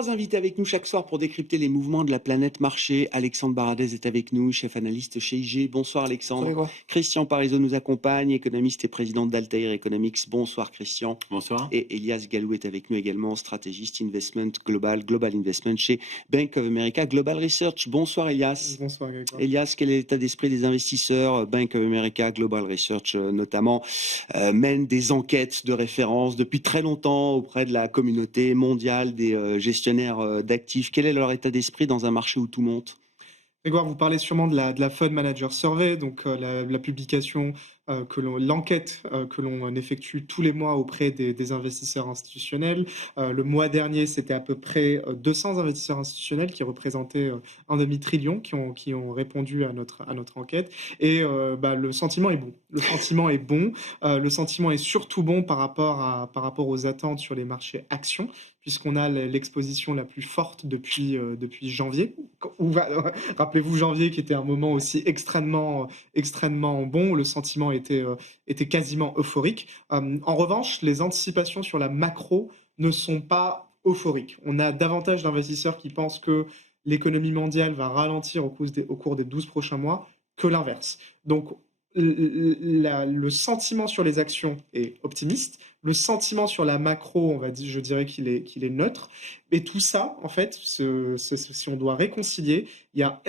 3 invités avec nous chaque soir pour décrypter les mouvements de la planète marché. Alexandre Baradez est avec nous, chef analyste chez IG. Bonsoir Alexandre. Bonsoir, Christian Parizeau nous accompagne, économiste et président d'Altair Economics. Bonsoir Christian. Bonsoir. Et Elias Gallou est avec nous également, stratégiste investment global investment chez Bank of America Global Research. Bonsoir Elias. Bonsoir Grégoire. Elias, quel est l'état d'esprit des investisseurs? Bank of America Global Research notamment mène des enquêtes de référence depuis très longtemps auprès de la communauté mondiale des gestionnaires d'actifs. Quel est leur état d'esprit dans un marché où tout monte? Grégoire, vous parlez sûrement de la Fund Manager Survey, donc la publication, l'enquête que l'on effectue tous les mois auprès des investisseurs institutionnels. Le mois dernier, c'était à peu près 200 investisseurs institutionnels qui représentaient un demi-trillion qui ont répondu à notre enquête. Et le sentiment est bon. Le sentiment est bon. Le sentiment est surtout bon par rapport aux attentes sur les marchés actions, puisqu'on a l'exposition la plus forte depuis janvier. Rappelez-vous janvier qui était un moment aussi extrêmement bon, le sentiment était quasiment euphorique. En revanche, les anticipations sur la macro ne sont pas euphoriques. On a davantage d'investisseurs qui pensent que l'économie mondiale va ralentir au cours des 12 prochains mois que l'inverse. Donc, le sentiment sur les actions est optimiste, le sentiment sur la macro, je dirais qu'il est neutre. Et tout ça, en fait, si on doit réconcilier, il y a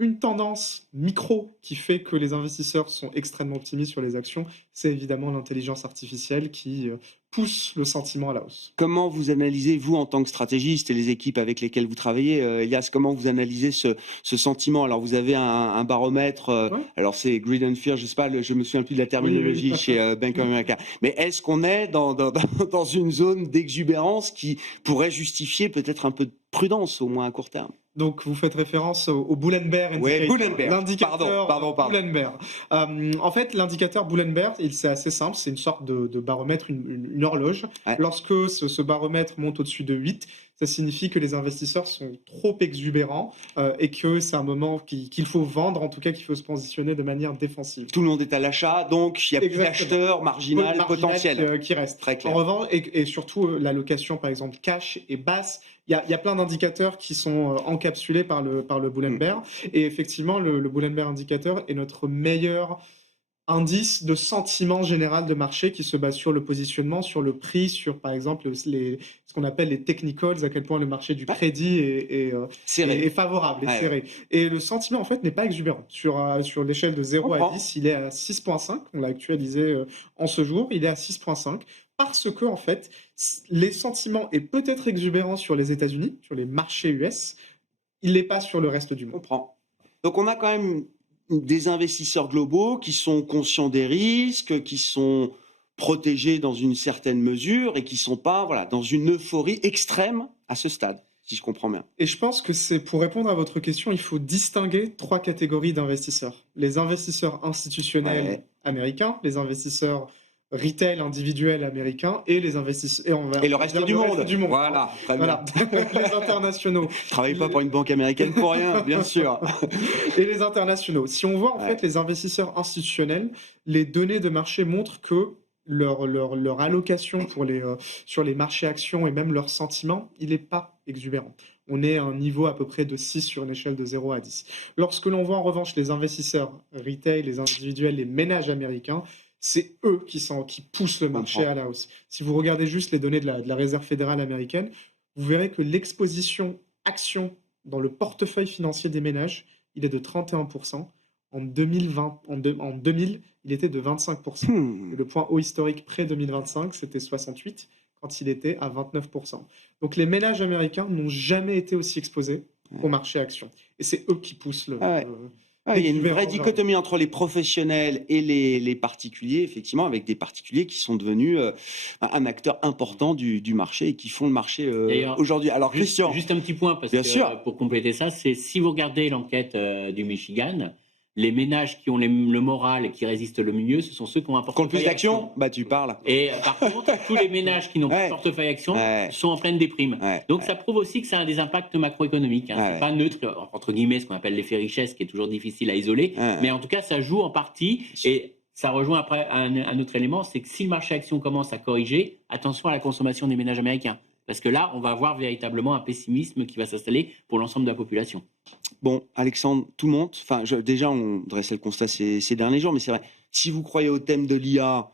une tendance micro qui fait que les investisseurs sont extrêmement optimistes sur les actions, c'est évidemment l'intelligence artificielle qui pousse le sentiment à la hausse. Comment vous analysez, vous, en tant que stratégiste et les équipes avec lesquelles vous travaillez, Elias, comment vous analysez ce sentiment? Alors, vous avez un baromètre, Ouais. alors c'est Greed and Fear, je sais pas, je me souviens plus de la terminologie Oui. chez Bank of America. Mais est-ce qu'on est dans une zone d'exubérance qui pourrait justifier peut-être un peu de prudence, au moins à court terme? Donc, vous faites référence au Bull and Bear Oui, Indicator. Bull and Bear. L'indicateur Pardon. Bull and Bear. En fait, l'indicateur Bull and Bear, c'est assez simple. C'est une sorte de baromètre, une horloge. Ouais. Lorsque ce baromètre monte au-dessus de 8, ça signifie que les investisseurs sont trop exubérants et que c'est un moment qu'il faut vendre, en tout cas qu'il faut se positionner de manière défensive. Tout le monde est à l'achat, donc il y a plus d'acheteurs marginal potentiel. Qui reste. Très clair. En revanche, et surtout, l'allocation, par exemple, cash est basse. Il y a plein d'indicateurs qui sont encapsulés par le Bull and Bear. Et effectivement, le Bull and Bear indicateur est notre meilleur indice de sentiment général de marché qui se base sur le positionnement, sur le prix, sur par exemple ce qu'on appelle les technicals, à quel point le marché du crédit est favorable, est serré. Et le sentiment en fait n'est pas exubérant. Sur l'échelle de 0 à 10, il est à 6,5, on l'a actualisé en ce jour, il est à 6,5 parce que en fait, les sentiments est peut-être exubérant sur les États-Unis, sur les marchés US, il l'est pas sur le reste du monde. Je comprends. Donc on a quand même des investisseurs globaux qui sont conscients des risques, qui sont protégés dans une certaine mesure et qui ne sont pas dans une euphorie extrême à ce stade, si je comprends bien. Et je pense que pour répondre à votre question, il faut distinguer 3 catégories d'investisseurs. Les investisseurs institutionnels américains, les investisseurs retail individuel américain et les investisseurs et le reste du monde. Voilà, très bien. Les internationaux. Je travaille pas pour une banque américaine pour rien, bien sûr. Et les internationaux. Si on voit en fait les investisseurs institutionnels, les données de marché montrent que leur allocation sur les marchés actions et même leur sentiment, il n'est pas exubérant. On est à un niveau à peu près de 6 sur une échelle de 0 à 10. Lorsque l'on voit en revanche les investisseurs retail, les individuels, les ménages américains, c'est eux qui poussent le marché à la hausse. Si vous regardez juste les données de la Réserve fédérale américaine, vous verrez que l'exposition action dans le portefeuille financier des ménages, il est de 31%. En 2000, il était de 25%. Et le point haut historique pré-2025, c'était 68%, quand il était à 29%. Donc les ménages américains n'ont jamais été aussi exposés au marché action. Et c'est eux qui poussent il y a une vraie dichotomie entre les professionnels et les particuliers, effectivement, avec des particuliers qui sont devenus un acteur important du marché et qui font le marché aujourd'hui. Alors, Christian. Juste un petit point, parce que pour compléter ça, c'est si vous regardez l'enquête du Michigan, les ménages qui ont le moral et qui résistent le mieux, ce sont ceux qui ont un portefeuille plus d'actions. Tu parles. Et par contre, tous les ménages qui n'ont pas de portefeuille action sont en pleine déprime. Donc ça prouve aussi que ça a des impacts macroéconomiques. C'est pas neutre, entre guillemets, ce qu'on appelle l'effet richesse, qui est toujours difficile à isoler. Mais en tout cas, ça joue en partie. Et ça rejoint après un autre élément, c'est que si le marché action commence à corriger, attention à la consommation des ménages américains. parce que là, on va avoir véritablement un pessimisme qui va s'installer pour l'ensemble de la population. Bon, Alexandre, tout monte. Enfin, déjà, on dressait le constat ces derniers jours, mais c'est vrai, si vous croyez au thème de l'IA,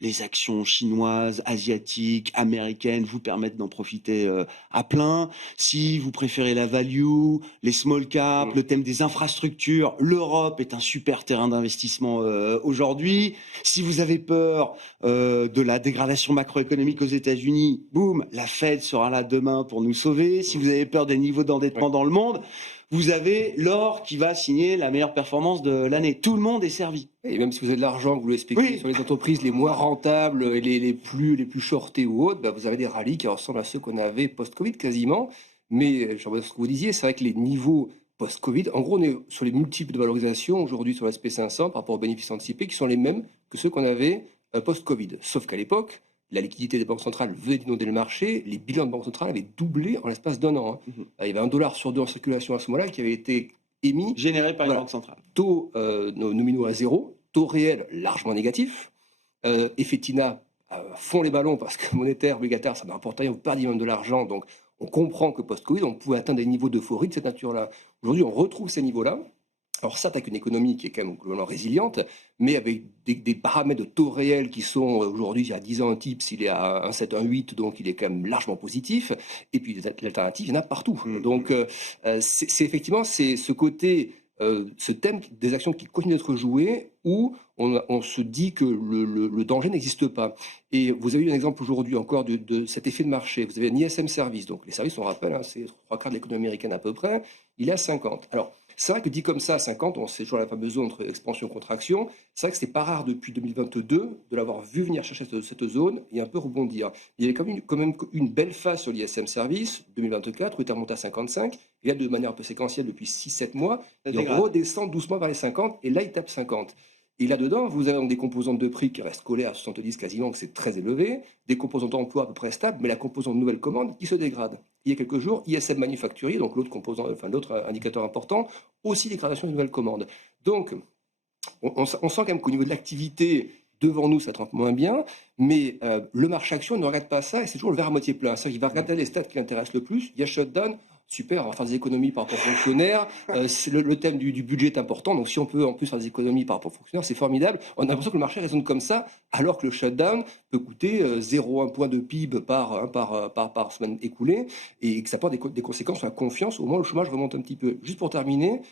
les actions chinoises, asiatiques, américaines vous permettent d'en profiter à plein. Si vous préférez la value, les small caps, le thème des infrastructures, l'Europe est un super terrain d'investissement aujourd'hui. Si vous avez peur de la dégradation macroéconomique aux États-Unis, boum, la Fed sera là demain pour nous sauver. Si vous avez peur des niveaux d'endettement dans le monde, vous avez l'or qui va signer la meilleure performance de l'année. Tout le monde est servi. Et même si vous avez de l'argent, que vous voulez spéculer sur les entreprises les moins rentables, et les plus shortées ou autres, vous avez des rallyes qui ressemblent à ceux qu'on avait post-Covid quasiment. Mais, je reviens sur ce que vous disiez, c'est vrai que les niveaux post-Covid, en gros, on est sur les multiples de valorisation aujourd'hui sur l'SP 500 par rapport aux bénéfices anticipés qui sont les mêmes que ceux qu'on avait post-Covid. Sauf qu'à l'époque, la liquidité des banques centrales venait d'inonder le marché, les bilans de banques centrales avaient doublé en l'espace d'un an. Il y avait $1 sur 2 en circulation à ce moment-là qui avait été émis. Généré par les banques centrales. Taux nominaux à zéro, taux réel largement négatif. Effet TINA font les ballons parce que monétaire, obligataire, ça ne rapporte rien, vous perdez même de l'argent. Donc on comprend que post-Covid, on pouvait atteindre des niveaux d'euphorie de cette nature-là. Aujourd'hui, on retrouve ces niveaux-là. Alors certes, avec une économie qui est quand même globalement résiliente, mais avec des paramètres de taux réels qui sont aujourd'hui, il y a 10 ans, un TIPS, il est à 1,7, 1,8, donc il est quand même largement positif. Et puis l'alternative, il y en a partout. Donc c'est effectivement ce côté, ce thème des actions qui continuent d'être jouées, où on se dit que le danger n'existe pas. Et vous avez eu un exemple aujourd'hui encore de cet effet de marché. Vous avez un ISM service, donc les services, on rappelle, c'est 3/4 de l'économie américaine à peu près, il est à 50. Alors, c'est vrai que dit comme ça, à 50, on sait toujours la fameuse zone entre expansion et contraction. C'est vrai que c'est pas rare depuis 2022 de l'avoir vu venir chercher cette zone et un peu rebondir. Il y avait quand même une belle phase sur l'ISM Service, 2024, où il était remonté à 55. Et là, de manière un peu séquentielle depuis 6-7 mois, il redescend doucement vers les 50 et là, il tape 50. Et là-dedans, vous avez des composantes de prix qui restent collées à 70 quasiment, que c'est très élevé, des composantes d'emploi à peu près stables, mais la composante de nouvelles commandes qui se dégrade. Il y a quelques jours, ISM manufacturier, donc l'autre indicateur important, aussi dégradation de nouvelles commandes. Donc, on sent quand même qu'au niveau de l'activité, devant nous, ça trempe moins bien, mais le marché action ne regarde pas ça, et c'est toujours le verre à moitié plein. C'est-à-dire qu'il va regarder les stats qui l'intéressent le plus. Il y a shutdown. Super, on va faire des économies par rapport aux fonctionnaires. Le thème du budget est important. Donc, si on peut en plus faire des économies par rapport aux fonctionnaires, c'est formidable. On a l'impression que le marché raisonne comme ça, alors que le shutdown peut coûter 0,1 point de PIB par semaine écoulée et que ça porte des conséquences sur la confiance au moment où le chômage remonte un petit peu. Juste pour terminer,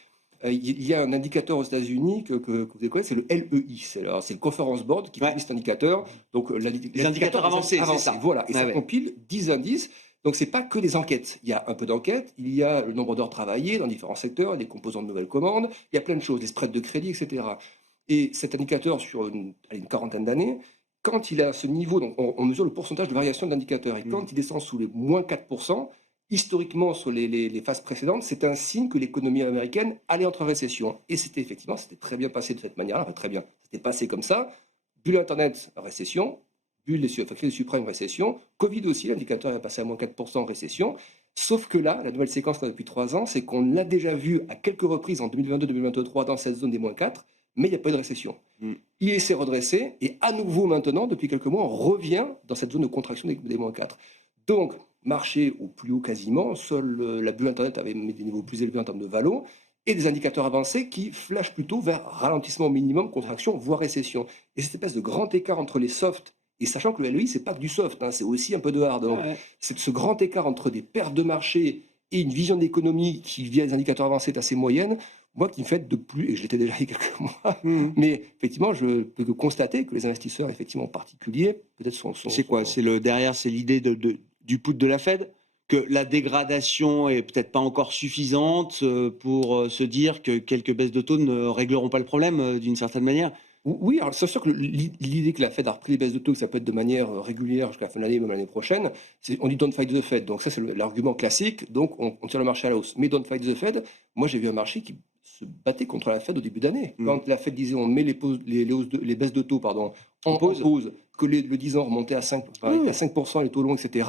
il y a un indicateur aux États-Unis que vous devez connaître, c'est le LEI. C'est le Conference Board qui publie cet indicateur. Donc, les indicateurs avancés, c'est ça. Voilà, et ça compile 10 indices. Donc, ce n'est pas que des enquêtes. Il y a un peu d'enquêtes, il y a le nombre d'heures travaillées dans différents secteurs, des composants de nouvelles commandes, il y a plein de choses, des spreads de crédit, etc. Et cet indicateur, sur une quarantaine d'années, quand il est à ce niveau, donc on mesure le pourcentage de variation de l'indicateur, et quand il descend sous les moins 4%, historiquement, sur les phases précédentes, c'est un signe que l'économie américaine allait entrer en récession. Et c'était très bien passé de cette manière-là, enfin très bien, c'était passé comme ça. Bulle Internet, récession. Bulle des suprêmes, récession. Covid aussi, l'indicateur est passé à moins 4% en récession. Sauf que là, la nouvelle séquence qu'on a depuis 3 ans, c'est qu'on l'a déjà vu à quelques reprises en 2022-2023 dans cette zone des moins 4, mais il n'y a pas eu de récession. Il s'est redressé et à nouveau maintenant, depuis quelques mois, on revient dans cette zone de contraction des moins 4. Donc, marché au plus haut quasiment, seule la bulle Internet avait mis des niveaux plus élevés en termes de valo, et des indicateurs avancés qui flashent plutôt vers ralentissement minimum, contraction, voire récession. Et cette espèce de grand écart entre les softs, et sachant que le LEI, c'est pas que du soft, c'est aussi un peu de hard. Donc, c'est ce grand écart entre des pertes de marché et une vision d'économie qui, via les indicateurs avancés, est assez moyenne, moi qui me fait de plus, et je l'étais déjà il y a quelques mois, mais effectivement, je peux constater que les investisseurs, effectivement, en particulier, peut-être sont... C'est quoi ? C'est l'idée du put de la Fed ? Que la dégradation est peut-être pas encore suffisante pour se dire que quelques baisses de taux ne régleront pas le problème d'une certaine manière ? Oui, alors c'est sûr que l'idée que la Fed a repris les baisses de taux, que ça peut être de manière régulière jusqu'à la fin de l'année, même l'année prochaine, on dit don't fight the Fed. Donc ça, c'est l'argument classique. Donc on tire le marché à la hausse. Mais don't fight the Fed, moi j'ai vu un marché qui se battait contre la Fed au début d'année. Quand la Fed disait on met les baisses de taux en pause, que le 10 ans remontait à 5%, les taux longs, etc.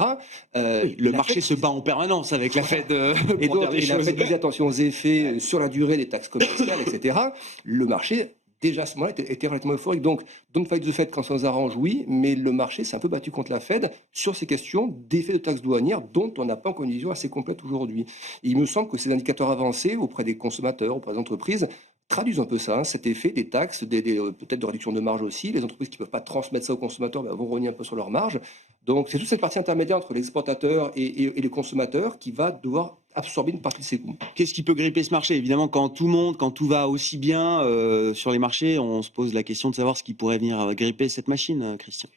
Le marché se bat en permanence avec la Fed. Et la Fed disait attention aux effets sur la durée des taxes commerciales, etc. Le marché déjà à ce moment-là, était relativement euphorique. Donc, don't fight the Fed quand ça nous arrange, oui, mais le marché s'est un peu battu contre la Fed sur ces questions d'effet de taxes douanières dont on n'a pas encore une vision assez complète aujourd'hui. Il me semble que ces indicateurs avancés auprès des consommateurs, auprès des entreprises, traduisent un peu ça, hein, cet effet des taxes, peut-être de réduction de marge aussi. Les entreprises qui ne peuvent pas transmettre ça aux consommateurs vont rogner un peu sur leur marge. Donc, c'est toute cette partie intermédiaire entre les exportateurs et les consommateurs qui va devoir absorber une partie de ces coûts. Qu'est-ce qui peut gripper ce marché? Évidemment, quand tout va aussi bien sur les marchés, on se pose la question de savoir ce qui pourrait venir gripper cette machine, Christian.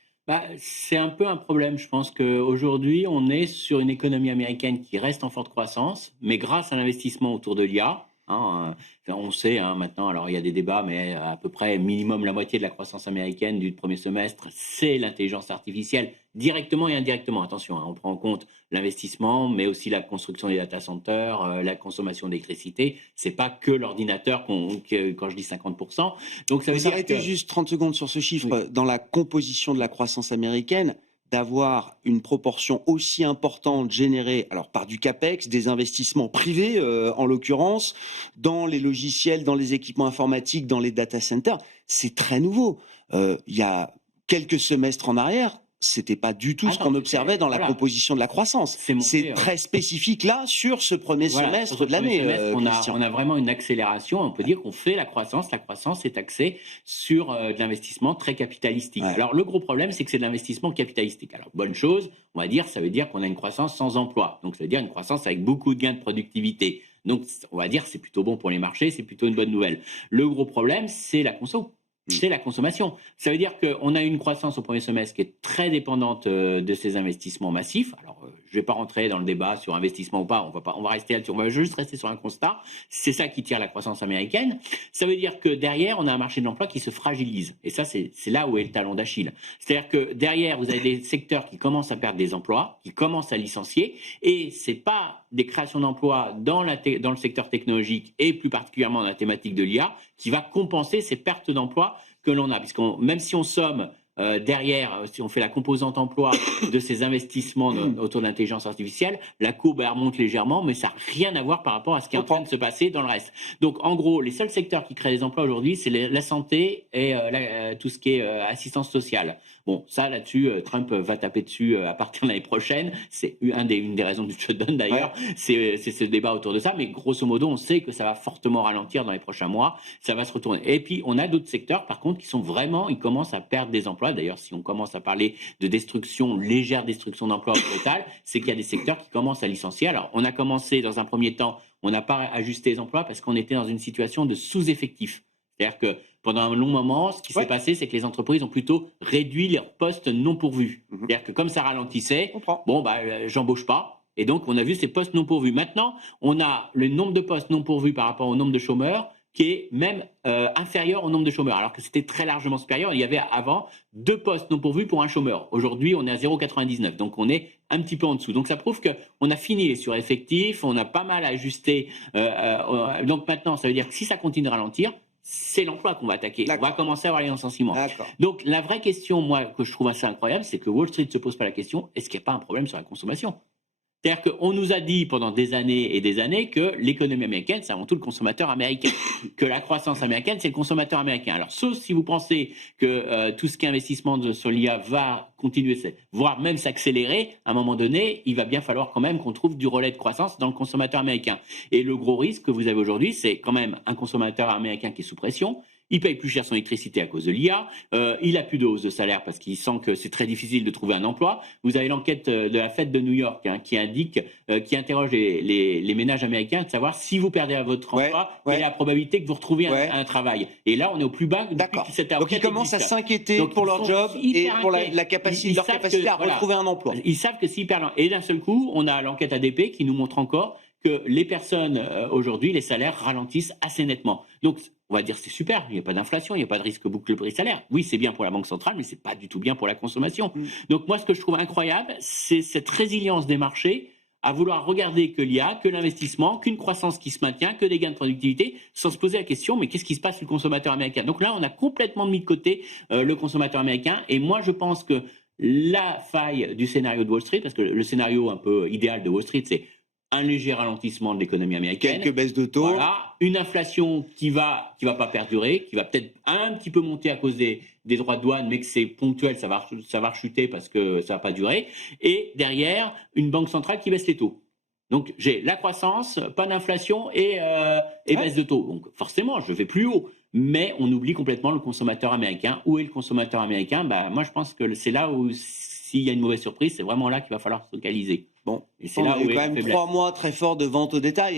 C'est un peu un problème. Je pense qu'aujourd'hui, on est sur une économie américaine qui reste en forte croissance, mais grâce à l'investissement autour de l'IA, on sait maintenant, alors il y a des débats, mais à peu près minimum la moitié de la croissance américaine du premier semestre, c'est l'intelligence artificielle, directement et indirectement. Attention, on prend en compte l'investissement, mais aussi la construction des data centers, la consommation d'électricité. C'est pas que l'ordinateur quand je dis 50%. Donc ça veut dire arrêtez juste 30 secondes sur ce chiffre. Oui. Dans la composition de la croissance américaine, d'avoir une proportion aussi importante générée alors par du CAPEX, des investissements privés en l'occurrence, dans les logiciels, dans les équipements informatiques, dans les data centers, c'est très nouveau. Il y a quelques semestres en arrière, c'était pas du tout ce qu'on observait dans la composition de la croissance. C'est très spécifique là sur ce premier semestre de l'année. On a vraiment une accélération. On peut dire qu'on fait la croissance. La croissance est axée sur de l'investissement très capitalistique. Ouais. Alors le gros problème, c'est que c'est de l'investissement capitalistique. Alors bonne chose, on va dire, ça veut dire qu'on a une croissance sans emploi. Donc ça veut dire une croissance avec beaucoup de gains de productivité. Donc on va dire c'est plutôt bon pour les marchés, c'est plutôt une bonne nouvelle. Le gros problème, c'est la conso. C'est la consommation. Ça veut dire qu'on a une croissance au premier semestre qui est très dépendante de ces investissements massifs. Alors, je ne vais pas rentrer dans le débat sur investissement ou pas. On va rester là-dessus. On va juste rester sur un constat. C'est ça qui tire la croissance américaine. Ça veut dire que derrière, on a un marché de l'emploi qui se fragilise. Et ça, c'est là où est le talon d'Achille. C'est-à-dire que derrière, vous avez des secteurs qui commencent à perdre des emplois, qui commencent à licencier. Et c'est pas des créations d'emplois dans le secteur technologique et plus particulièrement dans la thématique de l'IA qui va compenser ces pertes d'emplois que l'on a. Puisque même si on somme derrière, si on fait la composante emploi de ces investissements autour de l'intelligence artificielle, la courbe remonte légèrement, mais ça n'a rien à voir par rapport à ce qui est en train de se passer dans le reste. Donc en gros, les seuls secteurs qui créent des emplois aujourd'hui, c'est la santé et tout ce qui est assistance sociale. Bon, ça là-dessus, Trump va taper dessus à partir de l'année prochaine. C'est une des raisons du shutdown d'ailleurs. Ouais. C'est ce débat autour de ça. Mais grosso modo, on sait que ça va fortement ralentir dans les prochains mois. Ça va se retourner. Et puis, on a d'autres secteurs, par contre, qui sont vraiment, ils commencent à perdre des emplois. D'ailleurs, si on commence à parler de légère destruction d'emplois au total, c'est qu'il y a des secteurs qui commencent à licencier. Alors, on a commencé dans un premier temps, on n'a pas ajusté les emplois parce qu'on était dans une situation de sous-effectif. C'est-à-dire que pendant un long moment, ce qui s'est passé, c'est que les entreprises ont plutôt réduit leurs postes non pourvus. C'est-à-dire que comme ça ralentissait, j'embauche pas. Et donc, on a vu ces postes non pourvus. Maintenant, on a le nombre de postes non pourvus par rapport au nombre de chômeurs qui est même inférieur au nombre de chômeurs, alors que c'était très largement supérieur. Il y avait avant 2 postes non pourvus pour un chômeur. Aujourd'hui, on est à 0,99, donc on est un petit peu en dessous. Donc ça prouve qu'on a fini les sureffectifs, on a pas mal ajusté. Donc maintenant, ça veut dire que si ça continue de ralentir, c'est l'emploi qu'on va attaquer. On va commencer à avoir les licenciements. Donc la vraie question, moi, que je trouve assez incroyable, c'est que Wall Street ne se pose pas la question, est-ce qu'il n'y a pas un problème sur la consommation ? C'est-à-dire qu'on nous a dit pendant des années et des années que l'économie américaine, c'est avant tout le consommateur américain, que la croissance américaine, c'est le consommateur américain. Alors, sauf si vous pensez que tout ce qui est investissement sur l'IA va continuer, voire même s'accélérer, à un moment donné, il va bien falloir quand même qu'on trouve du relais de croissance dans le consommateur américain. Et le gros risque que vous avez aujourd'hui, c'est quand même un consommateur américain qui est sous pression. Il paye plus cher son électricité à cause de l'IA. Il a plus de hausse de salaire parce qu'il sent que c'est très difficile de trouver un emploi. Vous avez l'enquête de la Fed de New York qui indique, qui interroge les ménages américains de savoir si vous perdez votre emploi, quelle est la probabilité que vous retrouviez un travail. Et là, on est au plus bas depuis que cette enquête. Donc ils commencent à s'inquiéter pour leur job et pour la capacité, leur capacité à retrouver un emploi. Ils savent que s'ils perdent. Et d'un seul coup, on a l'enquête ADP qui nous montre encore que les personnes aujourd'hui, les salaires ralentissent assez nettement. Donc on va dire c'est super, il n'y a pas d'inflation, il n'y a pas de risque boucle prix-salaire. Oui, c'est bien pour la Banque centrale, mais ce n'est pas du tout bien pour la consommation. Donc moi, ce que je trouve incroyable, c'est cette résilience des marchés à vouloir regarder que l'IA, que l'investissement, qu'une croissance qui se maintient, que des gains de productivité, sans se poser la question, mais qu'est-ce qui se passe sur le consommateur américain ? Donc là, on a complètement mis de côté le consommateur américain. Et moi, je pense que la faille du scénario de Wall Street, parce que le scénario un peu idéal de Wall Street, c'est un léger ralentissement de l'économie américaine. Quelques baisses de taux. Voilà, une inflation qui va pas perdurer, qui va peut-être un petit peu monter à cause des droits de douane, mais que c'est ponctuel, ça va rechuter parce que ça va pas durer. Et derrière, une banque centrale qui baisse les taux. Donc j'ai la croissance, pas d'inflation et baisse de taux. Donc forcément, je vais plus haut. Mais on oublie complètement le consommateur américain. Où est le consommateur américain? Moi, je pense que c'est là où, s'il y a une mauvaise surprise, c'est vraiment là qu'il va falloir se focaliser. Bon, et c'est là où il y a quand même 3 mois très forts de vente au détail.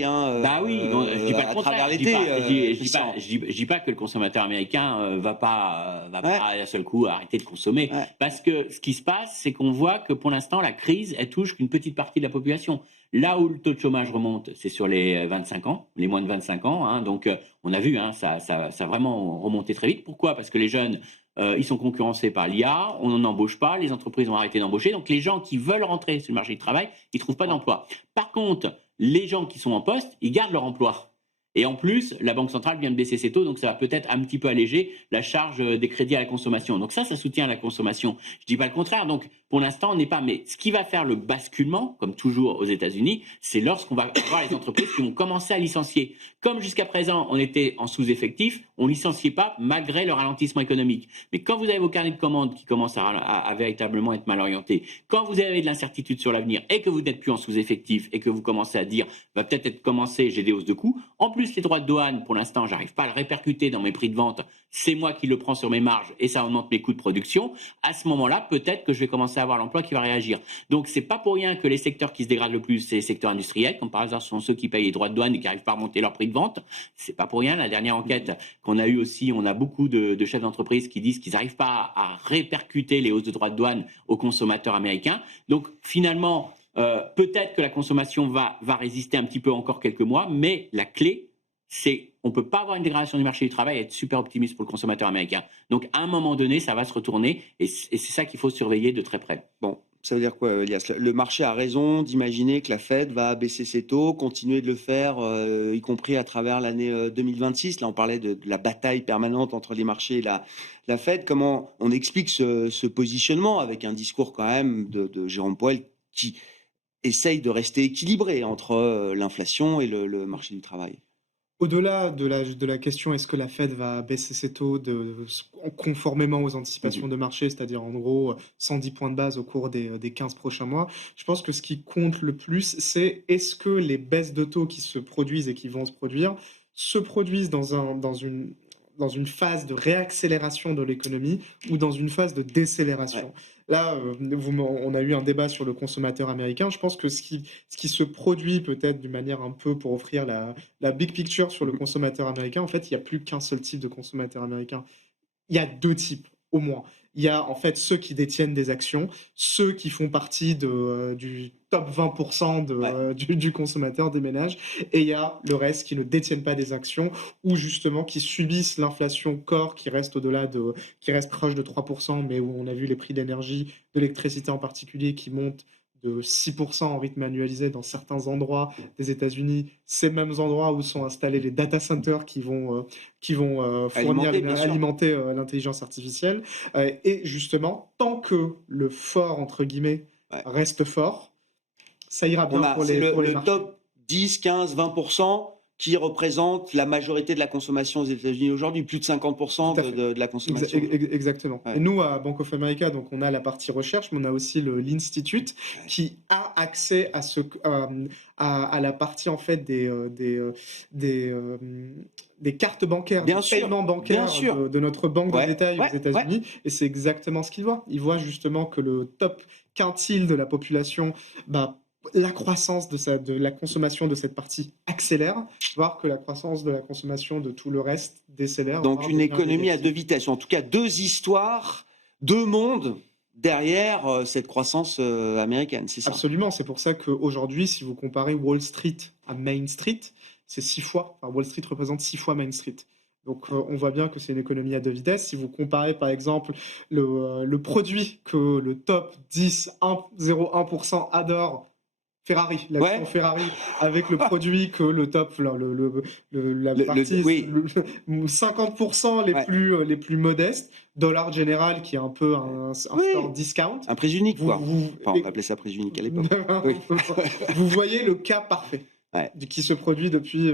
Oui, je dis pas le contraire. À travers l'été. Je dis pas que le consommateur américain va pas d'un seul coup arrêter de consommer. Ouais. Parce que ce qui se passe, c'est qu'on voit que pour l'instant, la crise, elle touche qu'une petite partie de la population. Là où le taux de chômage remonte, c'est sur les 25 ans, les moins de 25 ans. Hein, donc, on a vu, ça a vraiment remonté très vite. Pourquoi? Parce que les jeunes, ils sont concurrencés par l'IA, on n'en embauche pas, les entreprises ont arrêté d'embaucher. Donc, les gens qui veulent rentrer sur le marché du travail, ils ne trouvent pas d'emploi. Par contre, les gens qui sont en poste, ils gardent leur emploi. Et en plus, la Banque centrale vient de baisser ses taux, donc ça va peut-être un petit peu alléger la charge des crédits à la consommation. Donc ça soutient la consommation. Je ne dis pas le contraire. Donc pour l'instant, on n'est pas. Mais ce qui va faire le basculement, comme toujours aux États-Unis, c'est lorsqu'on va avoir les entreprises qui vont commencer à licencier. Comme jusqu'à présent, on était en sous-effectif, on ne licenciait pas malgré le ralentissement économique. Mais quand vous avez vos carnets de commandes qui commencent à véritablement être mal orientés, quand vous avez de l'incertitude sur l'avenir et que vous n'êtes plus en sous-effectif et que vous commencez à dire va peut-être être commencé, j'ai des hausses de coûts, en plus les droits de douane, pour l'instant, j'arrive pas à le répercuter dans mes prix de vente, c'est moi qui le prends sur mes marges et ça augmente mes coûts de production. À ce moment-là, peut-être que je vais commencer à avoir l'emploi qui va réagir. Donc, c'est pas pour rien que les secteurs qui se dégradent le plus, c'est les secteurs industriels, comme par hasard ce sont ceux qui payent les droits de douane et qui n'arrivent pas à remonter leur prix de vente. C'est pas pour rien. La dernière enquête qu'on a eue aussi, on a beaucoup de chefs d'entreprise qui disent qu'ils n'arrivent pas à répercuter les hausses de droits de douane aux consommateurs américains. Donc, finalement, peut-être que la consommation va résister un petit peu encore quelques mois, mais la clé, c'est on ne peut pas avoir une dégradation du marché du travail et être super optimiste pour le consommateur américain. Donc, à un moment donné, ça va se retourner et c'est ça qu'il faut surveiller de très près. Bon, ça veut dire quoi, Elias? Le marché a raison d'imaginer que la Fed va baisser ses taux, continuer de le faire, y compris à travers l'année 2026. Là, on parlait de la bataille permanente entre les marchés et la Fed. Comment on explique ce positionnement avec un discours quand même de Jérôme Powell qui essaye de rester équilibré entre l'inflation et le marché du travail? Au-delà de la question est-ce que la Fed va baisser ses taux conformément aux anticipations de marché, c'est-à-dire en gros 110 points de base au cours des 15 prochains mois, je pense que ce qui compte le plus, c'est est-ce que les baisses de taux qui se produisent et qui vont se produisent dans une phase de réaccélération de l'économie ou dans une phase de décélération. Ouais. Là, on a eu un débat sur le consommateur américain. Je pense que ce qui se produit peut-être d'une manière un peu pour offrir la big picture sur le consommateur américain, en fait, il n'y a plus qu'un seul type de consommateur américain. Il y a 2 types, au moins. Il y a en fait ceux qui détiennent des actions, ceux qui font partie du top 20% du consommateur des ménages, et il y a le reste qui ne détiennent pas des actions ou justement qui subissent l'inflation core qui reste qui reste proche de 3%, mais où on a vu les prix d'énergie, de l'électricité en particulier qui montent de 6% en rythme annualisé dans certains endroits des États-Unis, ces mêmes endroits où sont installés les data centers qui vont alimenter l'intelligence artificielle. Et justement, tant que le fort, entre guillemets, reste fort, ça ira bien pour les marchés. Top 10, 15, 20% qui représente la majorité de la consommation aux États-Unis aujourd'hui, plus de 50% de la consommation. Exactement. Ouais. Et nous, à Bank of America, donc on a la partie recherche, mais on a aussi l'Institute qui a accès à la partie en fait des cartes bancaires, des paiements bancaires de notre banque de détail aux États-Unis. Et c'est exactement ce qu'ils voient. Ils voient justement que le top quintile de la population, la croissance de la consommation de cette partie accélère, voire que la croissance de la consommation de tout le reste décélère. Donc une économie à 2 vitesses, ou en tout cas 2 histoires, 2 mondes derrière cette croissance américaine, c'est ça? Absolument, c'est pour ça qu'aujourd'hui, si vous comparez Wall Street à Main Street, c'est 6 fois, Wall Street représente 6 fois Main Street. Donc on voit bien que c'est une économie à 2 vitesses. Si vous comparez par exemple le produit que le top 10, 0,1% adore, Ferrari, l'action Ferrari, avec le produit que le top, la partie, 50% les plus modestes, Dollar General, qui est un peu un store discount. Un prix unique, quoi. Enfin, on appelait ça prix unique à l'époque. Vous voyez le cas parfait qui se produit depuis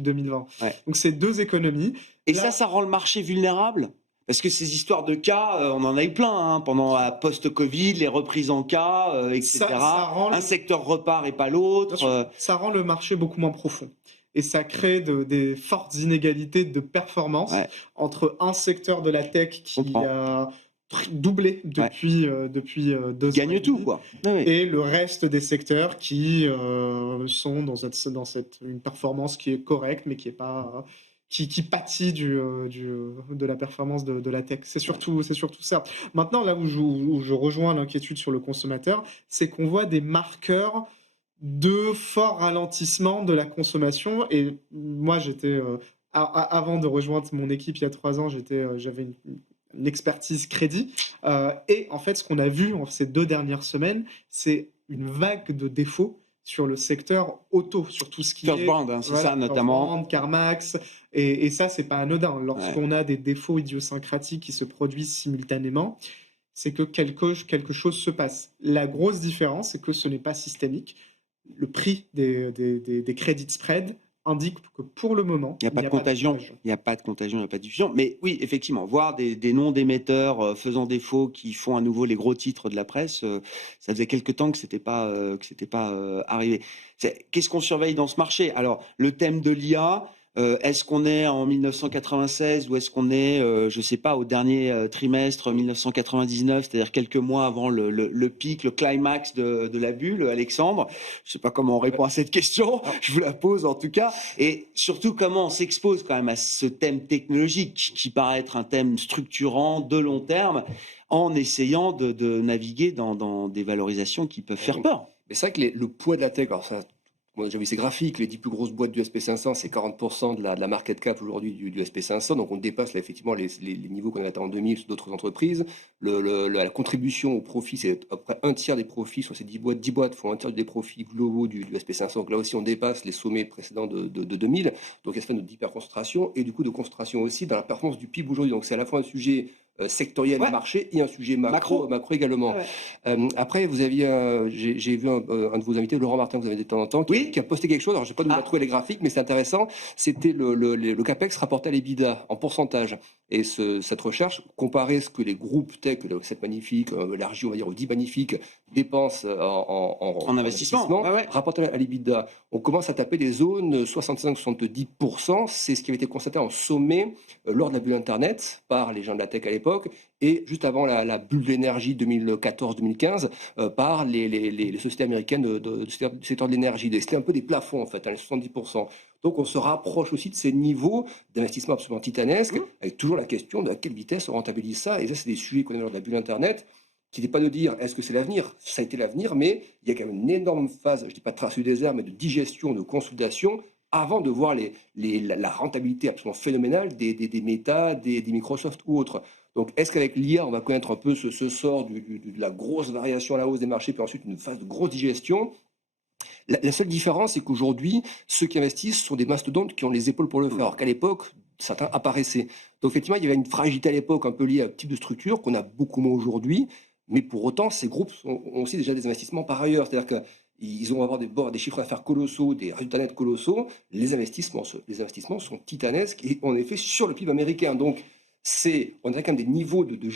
2020. Donc, c'est deux économies. Et là, ça rend le marché vulnérable ? Parce que ces histoires de cas, on en a eu plein pendant la post-Covid, les reprises en cas, etc. Un secteur repart et pas l'autre. Ça rend le marché beaucoup moins profond. Et ça crée des fortes inégalités de performance entre un secteur de la tech qui a doublé depuis 2 ans. Gagne tout, quoi. Et le reste des secteurs qui sont dans une performance qui est correcte, mais qui est pas... Qui pâtit de la performance de la tech. C'est surtout ça. Maintenant, là où je rejoins l'inquiétude sur le consommateur, c'est qu'on voit des marqueurs de fort ralentissement de la consommation. Et moi, avant de rejoindre mon équipe il y a 3 ans, j'avais une expertise crédit. Et en fait, ce qu'on a vu ces 2 dernières semaines, c'est une vague de défauts sur le secteur auto, sur tout ce qui First Brand, c'est ça notamment. First Brand, CarMax, et ça, c'est pas anodin. Lorsqu'on a des défauts idiosyncratiques qui se produisent simultanément, c'est que quelque chose se passe. La grosse différence, c'est que ce n'est pas systémique. Le prix des credit spread indique que pour le moment, il n'y a pas de contagion. Il n'y a pas de contagion, il n'y a pas de diffusion. Mais oui, effectivement, voir des noms d'émetteurs faisant défaut qui font à nouveau les gros titres de la presse, ça faisait quelque temps que c'était pas arrivé. Qu'est-ce qu'on surveille dans ce marché ? Alors, le thème de l'IA, est-ce qu'on est en 1996 ou est-ce qu'on est, je ne sais pas, au dernier trimestre 1999, c'est-à-dire quelques mois avant le pic, le climax de la bulle, Alexandre ? Je ne sais pas comment on répond à cette question, je vous la pose en tout cas. Et surtout, comment on s'expose quand même à ce thème technologique qui paraît être un thème structurant de long terme en essayant de naviguer dans des valorisations qui peuvent faire peur. Mais c'est vrai que le poids de la tech, alors ça... Moi, j'ai vu ces graphiques, les 10 plus grosses boîtes du SP500, c'est 40% de la market cap aujourd'hui du SP500, donc on dépasse là, effectivement les niveaux qu'on avait atteints en 2000 sur d'autres entreprises. La contribution au profit, c'est à peu près un tiers des profits sur ces 10 boîtes. 10 boîtes font un tiers des profits globaux du SP500, donc là aussi on dépasse les sommets précédents de 2000, donc il y a ce phénomène d'hyperconcentration et du coup de concentration aussi dans la performance du PIB aujourd'hui, donc c'est à la fois un sujet sectoriel du marché et un sujet macro également. Après, vous aviez, j'ai vu un de vos invités, Laurent Martin, que vous avez de temps en temps, qui a posté quelque chose. Alors, je n'ai pas de trouver les graphiques, mais c'est intéressant. C'était le CAPEX rapporté à l'EBITDA en pourcentage. Et cette recherche comparait ce que les groupes tech, le 7 magnifiques, élargi, on va dire, aux 10 magnifiques, dépensent en investissement rapporté à l'EBITDA. On commence à taper des zones 65-70%. C'est ce qui avait été constaté en sommet lors de la bulle Internet par les gens de la tech à l'époque. Et juste avant la bulle d'énergie 2014-2015 par les sociétés américaines du secteur de l'énergie. C'était un peu des plafonds en fait, les 70%. Donc on se rapproche aussi de ces niveaux d'investissement absolument titanesques, avec toujours la question de à quelle vitesse on rentabilise ça. Et ça, c'est des sujets qu'on a lors de la bulle Internet, qui n'est pas de dire est-ce que c'est l'avenir. Ça a été l'avenir, mais il y a quand même une énorme phase, je ne dis pas de trace du désert, mais de digestion, de consolidation, avant de voir la rentabilité absolument phénoménale des Meta, des Microsoft ou autres. Donc, est-ce qu'avec l'IA, on va connaître un peu ce sort de la grosse variation à la hausse des marchés, puis ensuite une phase de grosse digestion ? La seule différence, c'est qu'aujourd'hui, ceux qui investissent sont des mastodontes qui ont les épaules pour le faire, alors qu'à l'époque, certains apparaissaient. Donc, effectivement, il y avait une fragilité à l'époque un peu liée à un type de structure qu'on a beaucoup moins aujourd'hui, mais pour autant, ces groupes ont aussi déjà des investissements par ailleurs. C'est-à-dire qu'ils vont avoir des chiffres d'affaires colossaux, des résultats nets colossaux. Les investissements sont titanesques et en effet sur le PIB américain. Donc, on a quand même des niveaux de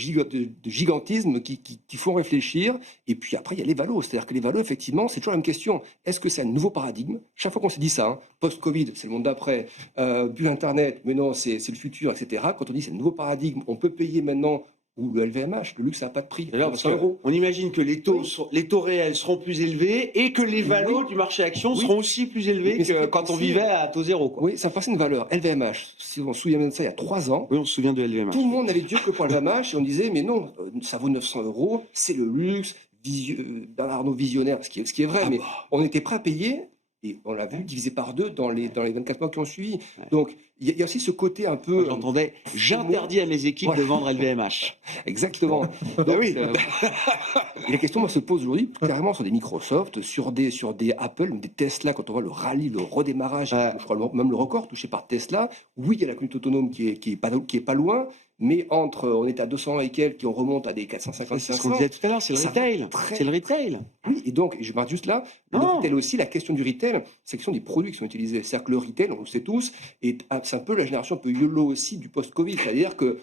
gigantisme qui font réfléchir. Et puis après, il y a les valos. C'est-à-dire que les valos, effectivement, c'est toujours la même question. Est-ce que c'est un nouveau paradigme ? Chaque fois qu'on s'est dit ça, post-Covid, c'est le monde d'après, bulle Internet, mais non, c'est le futur, etc. Quand on dit c'est un nouveau paradigme, on peut payer maintenant, ou le LVMH, le luxe n'a pas de prix. On imagine que les taux réels seront plus élevés et que les valos du marché action seront aussi plus élevés que quand on vivait à taux zéro. Quoi. Oui, ça passe une valeur. LVMH, si on se souvient de ça il y a 3 ans. Oui, on se souvient de LVMH. Tout le monde n'avait Dieu que pour LVMH et on disait, mais non, ça vaut 900 €, c'est le luxe, Bernard Arnault visionnaire, ce qui est vrai, mais on était prêt à payer. Et on l'a vu divisé par 2 dans les 24 mois qui ont suivi. Donc, il y a aussi ce côté un peu... J'entendais, j'interdis à mes équipes de vendre LVMH. Exactement. Donc, oui. Et la question, moi, se pose aujourd'hui carrément sur des Microsoft, sur des Apple, des Tesla, quand on voit le rallye, le redémarrage, je crois même le record touché par Tesla. Oui, il y a la conduite autonome qui est pas loin, mais on est à 200 et quelques, on remonte à des 450, 500. C'est ce qu'on disait tout à l'heure, c'est le retail. C'est le retail. Oui, et donc, je parle juste là, le retail aussi, la question du retail, c'est la question des produits qui sont utilisés. C'est-à-dire que le retail, on le sait tous, c'est un peu la génération un peu YOLO aussi du post-Covid. C'est-à-dire que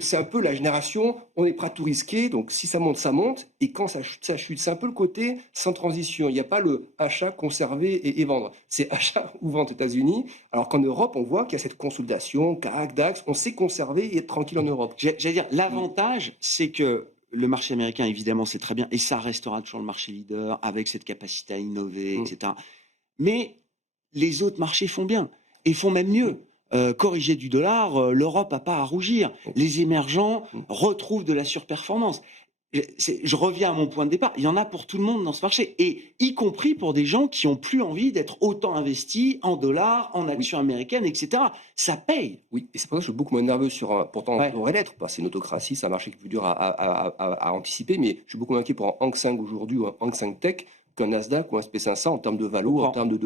c'est un peu la génération, on est prêt à tout risquer, donc si ça monte, et quand ça chute, ça chute. C'est un peu le côté sans transition. Il n'y a pas le achat, conserver et vendre. C'est achat ou vente aux États-Unis, alors qu'en Europe, on voit qu'il y a cette consolidation, CAC, DAX, on sait conserver et être tranquille en Europe. J'allais dire, l'avantage, c'est que le marché américain, évidemment, c'est très bien, et ça restera toujours le marché leader, avec cette capacité à innover, etc. Mais les autres marchés font bien, et font même mieux. Corrigé du dollar, l'Europe n'a pas à rougir. Les émergents retrouvent de la surperformance. Je reviens à mon point de départ, il y en a pour tout le monde dans ce marché, et y compris pour des gens qui n'ont plus envie d'être autant investis en dollars, en actions américaines, etc. Ça paye. Oui, et c'est pour ça que je suis beaucoup moins nerveux sur... Pourtant, on devrait l'être, c'est une autocratie, c'est un marché qui est plus dur à anticiper, mais je suis beaucoup moins inquiet pour un Hang Seng aujourd'hui ou un Hang Seng Tech qu'un Nasdaq ou un SP500 en termes de valo, en termes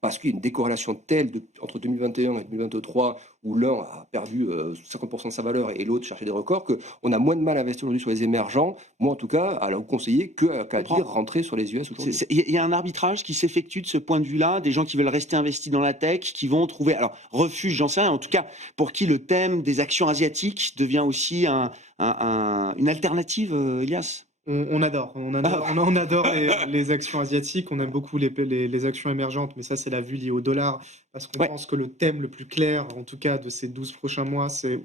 parce qu'il y a une décorrélation telle entre 2021 et 2023 où l'un a perdu 50% de sa valeur et l'autre cherchait des records, qu'on a moins de mal à investir aujourd'hui sur les émergents. Moi, en tout cas, à vous conseiller qu'à dire rentrer sur les US aujourd'hui. Il y a un arbitrage qui s'effectue de ce point de vue-là, des gens qui veulent rester investis dans la tech, qui vont trouver, alors refuge, j'en sais rien, en tout cas, pour qui le thème des actions asiatiques devient aussi une alternative, Elias. On adore les actions asiatiques, on aime beaucoup les actions émergentes, mais ça c'est la vue liée au dollar, parce qu'on pense que le thème le plus clair, en tout cas de ces 12 prochains mois, c'est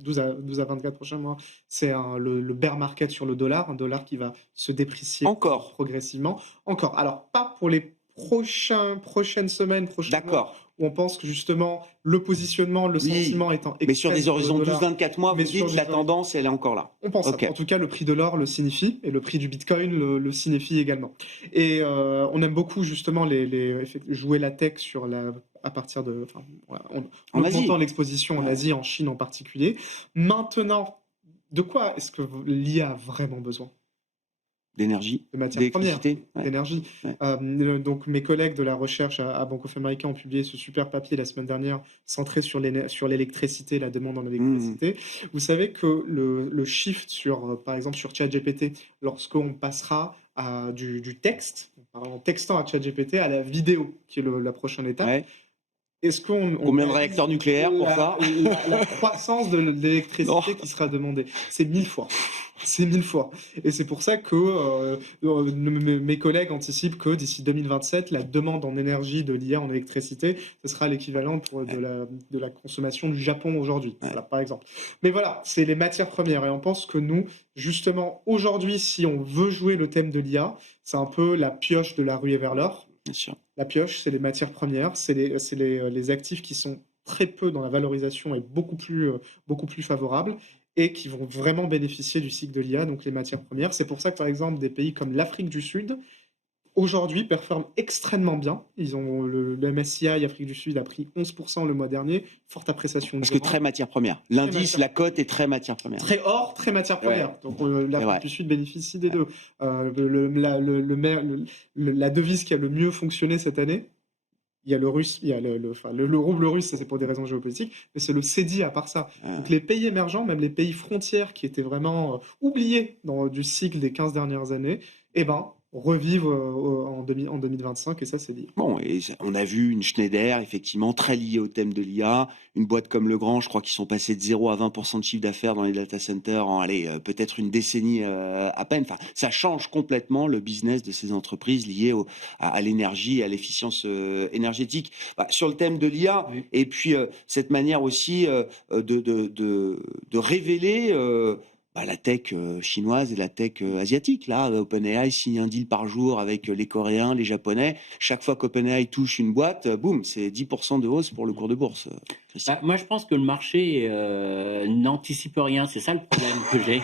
12 à 24 prochains mois, c'est le bear market sur le dollar, un dollar qui va se déprécier progressivement. Encore, alors pas pour les prochaines semaines, prochains mois, où on pense que justement le positionnement, le sentiment étant mais sur des horizons 12-24 mois, vous dites la tendance, elle est encore là. On pense en tout cas, le prix de l'or le signifie, et le prix du Bitcoin le signifie également. Et on aime beaucoup justement jouer la tech à partir de... en augmentant l'exposition en Asie, en Chine en particulier. Maintenant, de quoi est-ce que l'IA a vraiment besoin ? D'énergie, de matières premières, d'énergie. Donc mes collègues de la recherche à Bank of America ont publié ce super papier la semaine dernière centré sur l'électricité, la demande en électricité. Vous savez que le shift par exemple sur ChatGPT, lorsqu'on passera à du texte, en textant à ChatGPT, à la vidéo, qui est la prochaine étape, est-ce combien de réacteurs nucléaires pour ça ? La croissance de l'électricité qui sera demandée, c'est 1000 fois. C'est 1000 fois. Et c'est pour ça que mes collègues anticipent que d'ici 2027, la demande en énergie de l'IA en électricité, ce sera l'équivalent de la consommation du Japon aujourd'hui, voilà, par exemple. Mais voilà, c'est les matières premières. Et on pense que nous, justement, aujourd'hui, si on veut jouer le thème de l'IA, c'est un peu la pioche de la ruée vers l'or. Bien sûr. La pioche, c'est les matières premières, c'est les actifs qui sont très peu dans la valorisation et beaucoup plus favorables et qui vont vraiment bénéficier du cycle de l'IA, donc les matières premières. C'est pour ça que, par exemple, des pays comme l'Afrique du Sud, aujourd'hui, performent extrêmement bien. Ils ont le MSCI Afrique du Sud a pris 11% le mois dernier, forte appréciation. Parce que très matière première. L'indice, la cote est très matière première. Très or, très matière première. Donc l'Afrique du Sud bénéficie des deux. La devise qui a le mieux fonctionné cette année, il y a le russe, il y a le rouble russe, ça c'est pour des raisons géopolitiques, mais c'est le cédie à part ça. Donc les pays émergents, même les pays frontières qui étaient vraiment oubliés du cycle des 15 dernières années, revivre en 2025, et ça c'est dit. Bon, et on a vu une Schneider effectivement très liée au thème de l'IA, une boîte comme Legrand, je crois qu'ils sont passés de 0 à 20% de chiffre d'affaires dans les data centers en peut-être une décennie à peine. Enfin, ça change complètement le business de ces entreprises liées à l'énergie et à l'efficience énergétique. Sur le thème de l'IA, et puis cette manière aussi de révéler la tech chinoise et la tech asiatique. Là, OpenAI signe un deal par jour avec les Coréens, les Japonais. Chaque fois qu'OpenAI touche une boîte, boum, c'est 10% de hausse pour le cours de bourse. Moi, je pense que le marché n'anticipe rien. C'est ça le problème que j'ai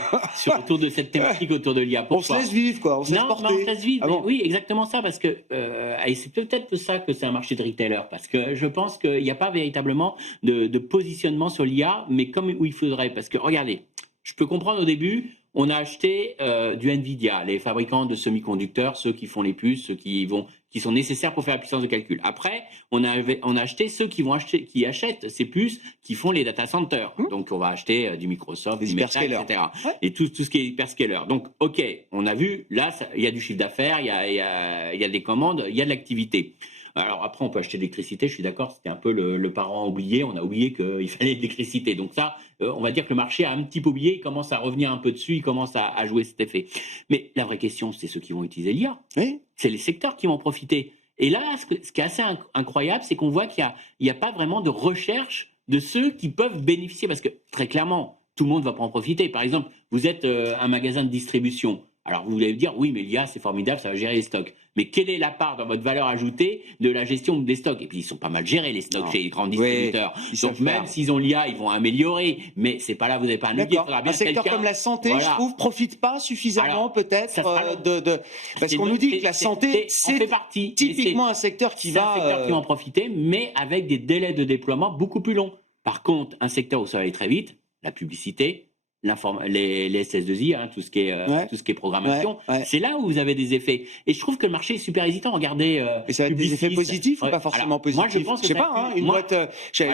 autour de cette thématique autour de l'IA. On se laisse vivre, quoi. On se laisse porter. On se laisse vivre. Bon oui, exactement ça. Parce que et c'est peut-être ça que c'est un marché de retailer. Parce que je pense qu'il n'y a pas véritablement de positionnement sur l'IA, mais comme où il faudrait. Parce que regardez, je peux comprendre au début, on a acheté du Nvidia, les fabricants de semi-conducteurs, ceux qui font les puces, ceux qui sont nécessaires pour faire la puissance de calcul. Après, on a acheté ceux qui achètent ces puces, qui font les data centers. Donc, on va acheter du Microsoft, du Meta, etc. Ouais. Et tout ce qui est hyperscaler. Donc, OK, on a vu, là, il y a du chiffre d'affaires, il y a des commandes, il y a de l'activité. Alors après, on peut acheter de l'électricité, je suis d'accord, c'était un peu le parent oublié, on a oublié qu'il fallait de l'électricité. Donc ça, on va dire que le marché a un petit peu oublié, il commence à revenir un peu dessus, il commence à jouer cet effet. Mais la vraie question, c'est ceux qui vont utiliser l'IA. Oui. C'est les secteurs qui vont en profiter. Et là, ce qui est assez incroyable, c'est qu'on voit qu'il n'y a pas vraiment de recherche de ceux qui peuvent bénéficier, parce que très clairement, tout le monde ne va pas en profiter. Par exemple, vous êtes un magasin de distribution. Alors vous allez me dire, oui, mais l'IA, c'est formidable, ça va gérer les stocks. Mais quelle est la part dans votre valeur ajoutée de la gestion des stocks? Et puis, ils sont pas mal gérés, les stocks, chez les grands distributeurs. Oui, donc, même s'ils ont l'IA, ils vont améliorer. Mais c'est pas là, vous n'avez pas un levier. Un secteur comme la santé, je trouve, profite pas suffisamment peut-être parce qu'on nous dit que la santé, c'est typiquement un secteur qui va... un secteur qui va en profiter, mais avec des délais de déploiement beaucoup plus longs. Par contre, un secteur où ça va aller très vite, la publicité, les SS2I, tout ce qui est programmation, c'est là où vous avez des effets. Et je trouve que le marché est super hésitant. Regardez. Et ça va être des effets positifs ou pas forcément positifs? Moi, je pense que je sais pas. Une boîte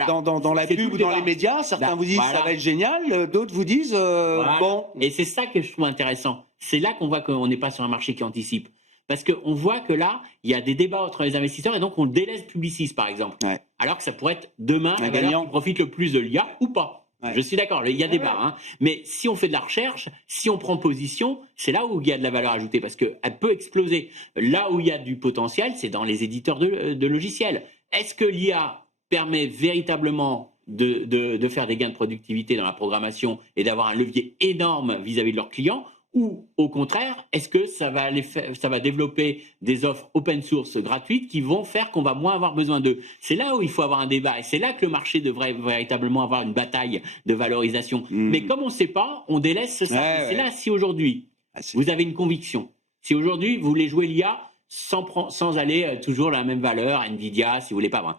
dans la pub ou dans les médias, certains vous disent ça va être génial, d'autres vous disent bon. Et c'est ça que je trouve intéressant. C'est là qu'on voit qu'on n'est pas sur un marché qui anticipe. Parce qu'on voit que là, il y a des débats entre les investisseurs et donc on délaisse Publicis, par exemple. Ouais. Alors que ça pourrait être demain un gagnant qui profite le plus de l'IA ou pas. Ouais. Je suis d'accord, il y a débat. Mais si on fait de la recherche, si on prend position, c'est là où il y a de la valeur ajoutée parce qu'elle peut exploser. Là où il y a du potentiel, c'est dans les éditeurs de logiciels. Est-ce que l'IA permet véritablement de faire des gains de productivité dans la programmation et d'avoir un levier énorme vis-à-vis de leurs clients? Ou au contraire, est-ce que ça va développer des offres open source gratuites qui vont faire qu'on va moins avoir besoin d'eux? C'est là où il faut avoir un débat et c'est là que le marché devrait véritablement avoir une bataille de valorisation. Mais comme on ne sait pas, on délaisse ça. C'est là, si aujourd'hui vous avez une conviction, si aujourd'hui vous voulez jouer l'IA sans aller toujours à la même valeur, Nvidia, si vous voulez pas,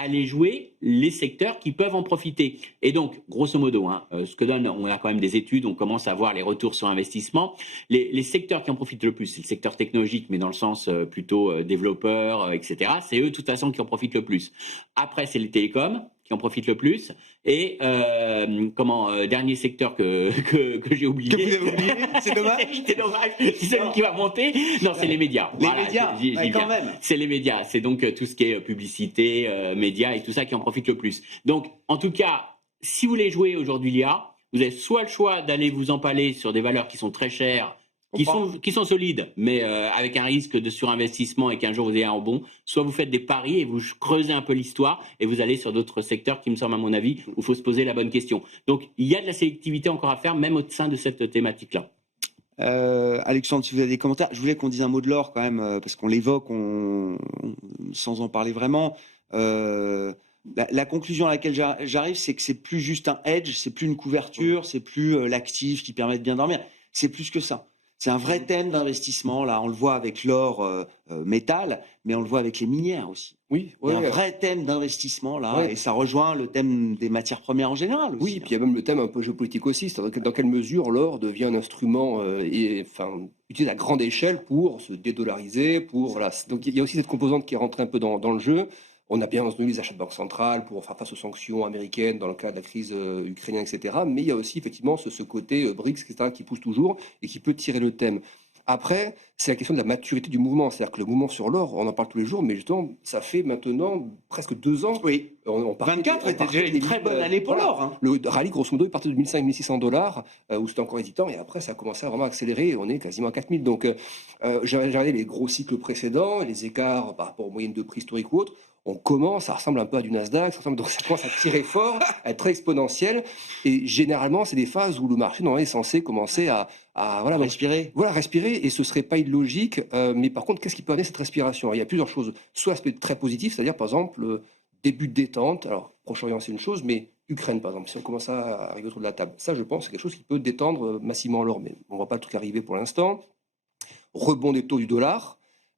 aller jouer les secteurs qui peuvent en profiter. Et donc, grosso modo, ce que donne, on a quand même des études, on commence à voir les retours sur investissement. Les secteurs qui en profitent le plus, c'est le secteur technologique, mais dans le sens plutôt développeur, etc. C'est eux, de toute façon, qui en profitent le plus. Après, c'est les télécoms qui en profitent le plus. Et dernier secteur que j'ai oublié. Que vous avez oublié, c'est dommage. C'est dommage. C'est celui qui va monter. Non, c'est les médias. Les médias, quand même. C'est les médias. C'est donc tout ce qui est publicité, médias et tout ça qui en profite le plus. Donc, en tout cas, si vous voulez jouer aujourd'hui l'IA, vous avez soit le choix d'aller vous empaler sur des valeurs qui sont très chères, qui sont solides, mais avec un risque de surinvestissement et qu'un jour vous ayez un rebond, soit vous faites des paris et vous creusez un peu l'histoire et vous allez sur d'autres secteurs qui me semblent, à mon avis, où il faut se poser la bonne question. Donc, il y a de la sélectivité encore à faire, même au sein de cette thématique-là. Alexandre, si vous avez des commentaires, je voulais qu'on dise un mot de l'or quand même, parce qu'on l'évoque sans en parler vraiment. La conclusion à laquelle j'arrive, c'est que c'est plus juste un hedge, c'est plus une couverture, c'est plus l'actif qui permet de bien dormir, c'est plus que ça. C'est un vrai thème d'investissement, là, on le voit avec l'or métal, mais on le voit avec les minières aussi. Oui, un vrai thème d'investissement, là, et ça rejoint le thème des matières premières en général aussi. Oui, et puis il y a même le thème un peu géopolitique aussi, c'est-à-dire dans quelle mesure l'or devient un instrument utilisé à grande échelle pour se dédollariser, voilà. Donc il y a aussi cette composante qui est rentrée un peu dans le jeu. On a bien entendu les achats de banques centrales pour faire face aux sanctions américaines dans le cadre de la crise ukrainienne, etc. Mais il y a aussi effectivement ce côté BRICS, etc., qui pousse toujours et qui peut tirer le thème. Après, c'est la question de la maturité du mouvement. C'est-à-dire que le mouvement sur l'or, on en parle tous les jours, mais justement, ça fait maintenant presque 2 ans. Oui. 24 était déjà une très bonne année pour l'or. Le rallye, grosso modo, il partait de 1500 $, où c'était encore hésitant, et après, ça a commencé à vraiment accélérer, et on est quasiment à 4000. Donc, j'ai regardé les gros cycles précédents, les écarts par rapport aux moyennes de prix historiques ou autres. on commence, ça ressemble un peu à du Nasdaq, donc ça commence à tirer fort, à être très exponentiel. Et généralement, c'est des phases où le marché est censé commencer à respirer. Voilà, respirer, et ce serait pas illogique. Mais par contre, qu'est-ce qui peut amener cette respiration? Il y a plusieurs choses. Soit aspect très positif, c'est-à-dire par exemple le début de détente. Alors, Proche-Orient, c'est une chose, mais Ukraine, par exemple, si on commence à arriver autour de la table, ça, je pense, c'est quelque chose qui peut détendre massivement l'or. Mais on ne voit pas le truc arriver pour l'instant. Rebond des taux du dollar.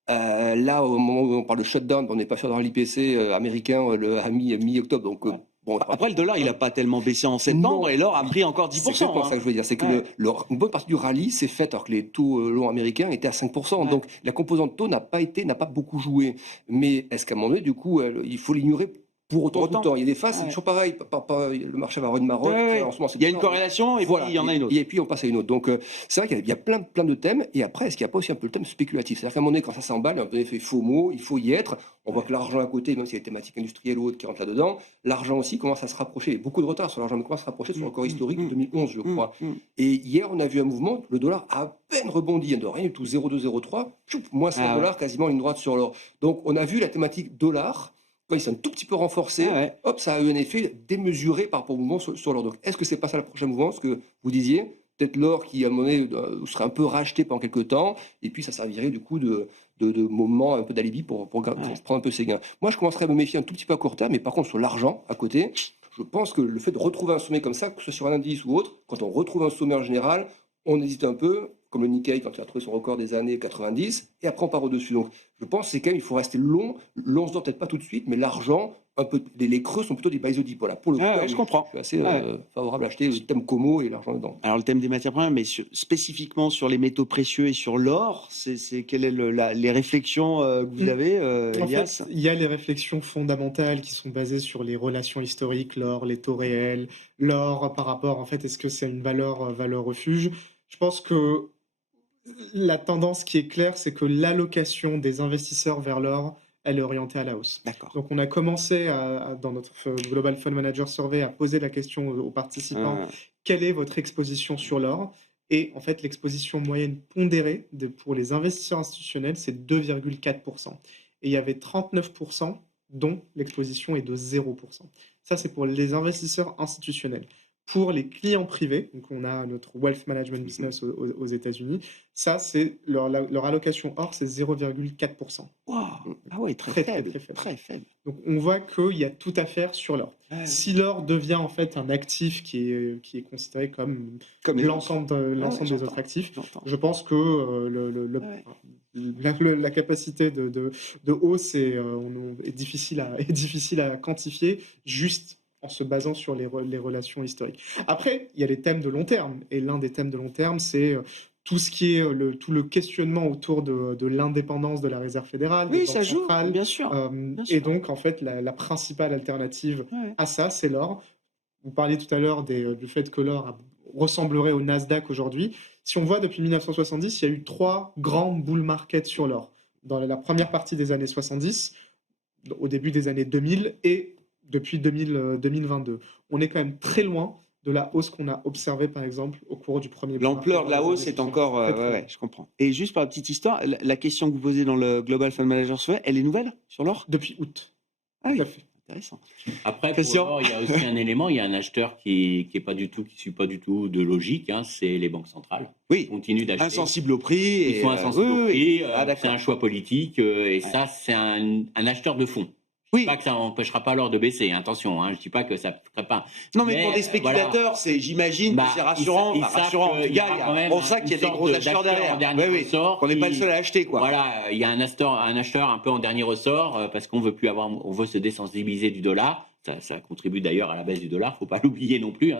Là, au moment où on parle de shutdown, on n'est pas sûr d'avoir l'IPC américain à mi-octobre. Donc, bon, après, le dollar, il n'a pas tellement baissé en septembre, et l'or a pris encore 10%. C'est exactement ça que je veux dire. C'est que une bonne partie du rallye s'est faite alors que les taux longs américains étaient à 5%. Donc, la composante taux n'a pas beaucoup joué. Mais est-ce qu'à un moment donné, du coup, il faut l'ignorer pour autant tout le temps? Il y a des phases, c'est toujours pareil. Le marché va avoir une marotte. En ce moment, il y a une corrélation, et voilà, puis il y en a une autre. Et puis, on passe à une autre. Donc, c'est vrai qu'il y a plein de thèmes. Et après, est-ce qu'il n'y a pas aussi un peu le thème spéculatif? C'est-à-dire qu'à un moment donné, quand ça s'emballe, il y a un peu d'effet FOMO, il faut y être. On voit que l'argent à côté, même s'il y a des thématiques industrielles ou autres qui rentrent là-dedans, l'argent aussi commence à se rapprocher. Il y a beaucoup de retard sur l'argent, mais commence à se rapprocher sur le record historique de 2011, je crois. Et hier, on a vu un mouvement, le dollar a à peine rebondi, de rien du tout, 0,203, moins 5 dollars, quasiment une droite sur l'or. Donc, on a vu la thématique dollar. Quand ils sont un tout petit peu renforcés, hop, ça a eu un effet démesuré par rapport au mouvement sur l'or. Donc, est-ce que c'est pas ça le prochain mouvement, ce que vous disiez? Peut-être l'or qui, à un moment donné, serait un peu racheté pendant quelques temps, et puis ça servirait du coup de moment un peu d'alibi pour prendre un peu ses gains. Moi, je commencerais à me méfier un tout petit peu à court terme, mais par contre, sur l'argent, à côté, je pense que le fait de retrouver un sommet comme ça, que ce soit sur un indice ou autre, quand on retrouve un sommet en général, on hésite un peu, comme le Nikkei quand il a trouvé son record des années 90, et après on part au-dessus. Donc je pense que c'est quand même, il faut rester long, l'once peut-être pas tout de suite, mais l'argent, un peu, les creux sont plutôt des buy the dip. Voilà, pour le coup, je comprends. Je suis assez favorable à acheter le thème Como et l'argent dedans. Alors le thème des matières premières, mais spécifiquement sur les métaux précieux et sur l'or, quelles est les réflexions que vous avez, Elias? En fait, il y a les réflexions fondamentales qui sont basées sur les relations historiques, l'or, les taux réels, l'or par rapport, en fait, est-ce que c'est une valeur refuge? Je pense que la tendance qui est claire, c'est que l'allocation des investisseurs vers l'or, elle est orientée à la hausse. D'accord. Donc, on a commencé dans notre Global Fund Manager Survey à poser la question aux participants, quelle est votre exposition sur l'or? Et en fait, l'exposition moyenne pondérée pour les investisseurs institutionnels, c'est 2,4%. Et il y avait 39% dont l'exposition est de 0%. Ça, c'est pour les investisseurs institutionnels. Pour les clients privés, donc on a notre wealth management business aux États-Unis, ça, c'est leur allocation or, c'est 0,4%. Wow. Ah ouais, très faible. Très faible. Donc on voit qu'il y a tout à faire sur l'or. Si l'or devient en fait un actif qui est considéré comme l'ensemble des autres actifs, je pense que la capacité de hausse est difficile à quantifier juste en se basant sur les relations historiques. Après, il y a les thèmes de long terme. Et l'un des thèmes de long terme, c'est tout ce qui est tout le questionnement autour de l'indépendance de la Réserve fédérale, oui, ça joue, bien sûr. Et donc, en fait, la principale alternative à ça, c'est l'or. Vous parliez tout à l'heure du fait que l'or ressemblerait au Nasdaq aujourd'hui. Si on voit depuis 1970, il y a eu 3 grands bull markets sur l'or. Dans la première partie des années 70, au début des années 2000 et depuis 2022. On est quand même très loin de la hausse qu'on a observée, par exemple, au cours du premier... L'ampleur de la hausse est encore... je comprends. Et juste par la petite histoire, la question que vous posez dans le Global Fund Manager Survey, elle est nouvelle sur l'or? Depuis août. Ah oui, tout à fait. Intéressant. Après, pour l'or, il y a aussi un élément, il y a un acheteur qui suit pas du tout de logique, c'est les banques centrales. Oui, ils continuent d'acheter. Insensibles au prix. Ils sont insensibles au prix, c'est un choix politique, et ça, c'est un acheteur de fonds. Je ne dis pas que ça n'empêchera pas l'or de baisser, attention, je ne dis pas que ça ne ferait pas. Non, mais pour des spéculateurs, j'imagine que c'est rassurant. On sait qu'il y a des gros acheteurs derrière. On n'est pas le seul à acheter, quoi. Voilà, il y a un acheteur un peu en dernier ressort, parce qu'on veut se désensibiliser du dollar. Ça contribue d'ailleurs à la baisse du dollar, il ne faut pas l'oublier non plus.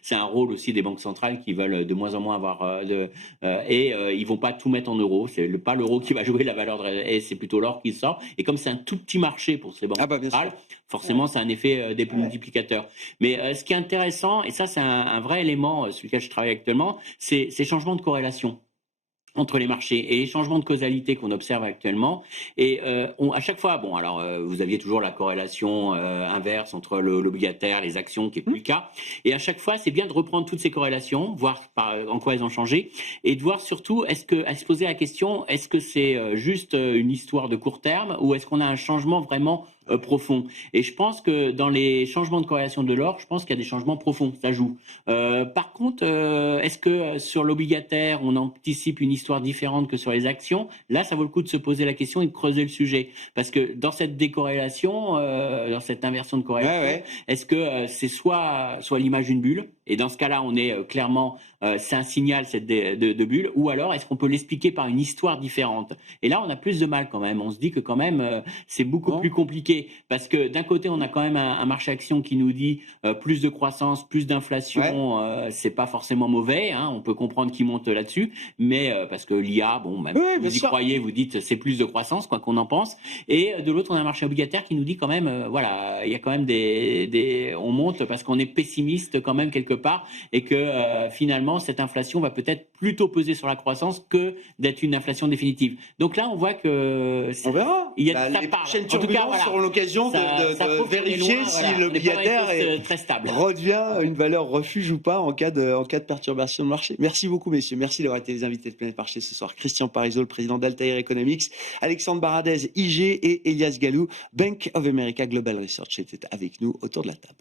C'est un rôle aussi des banques centrales qui veulent de moins en moins avoir ils ne vont pas tout mettre en euros. C'est pas l'euro qui va jouer la valeur, et c'est plutôt l'or qui sort. Et comme c'est un tout petit marché pour ces banques centrales, forcément, c'est un effet des multiplicateurs. Mais ce qui est intéressant, et ça c'est un vrai élément sur lequel je travaille actuellement, c'est ces changements de corrélation entre les marchés et les changements de causalité qu'on observe actuellement. Et à chaque fois, vous aviez toujours la corrélation inverse entre l'obligataire, les actions, qui n'est plus le cas. Et à chaque fois, c'est bien de reprendre toutes ces corrélations, voir en quoi elles ont changé, et de voir surtout, à se poser la question, est-ce que c'est juste une histoire de court terme, ou est-ce qu'on a un changement vraiment profonds. Et je pense que dans les changements de corrélation de l'or, je pense qu'il y a des changements profonds, ça joue. Par contre, est-ce que sur l'obligataire, on anticipe une histoire différente que sur les actions? Là, ça vaut le coup de se poser la question et de creuser le sujet. Parce que dans cette décorrélation, dans cette inversion de corrélation, est-ce que c'est soit l'image d'une bulle, et dans ce cas-là, on est clairement, c'est un signal de bulle, ou alors est-ce qu'on peut l'expliquer par une histoire différente? Et là, on a plus de mal quand même. On se dit que quand même, c'est beaucoup plus compliqué. Parce que d'un côté, on a quand même un marché action qui nous dit plus de croissance, plus d'inflation, c'est pas forcément mauvais. Hein, on peut comprendre qu'il monte là-dessus, mais parce que l'IA, bon, même vous y croyez, vous dites c'est plus de croissance, quoi qu'on en pense. Et de l'autre, on a un marché obligataire qui nous dit quand même, voilà, il y a quand même on monte parce qu'on est pessimiste quand même quelque part, et que finalement cette inflation va peut-être plutôt peser sur la croissance que d'être une inflation définitive. Donc là, on voit que on verra. Il y a les prochaines turbulences seront l'occasion de vérifier si l'obligataire très stable, redevient une valeur refuge ou pas en cas de perturbation de marché. Merci beaucoup, messieurs. Merci d'avoir été les invités de Planète Marché ce soir. Christian Parizeau, le président d'Altair Economics, Alexandre Baradez, IG, et Elias Gallou, Bank of America Global Research, étaient avec nous autour de la table.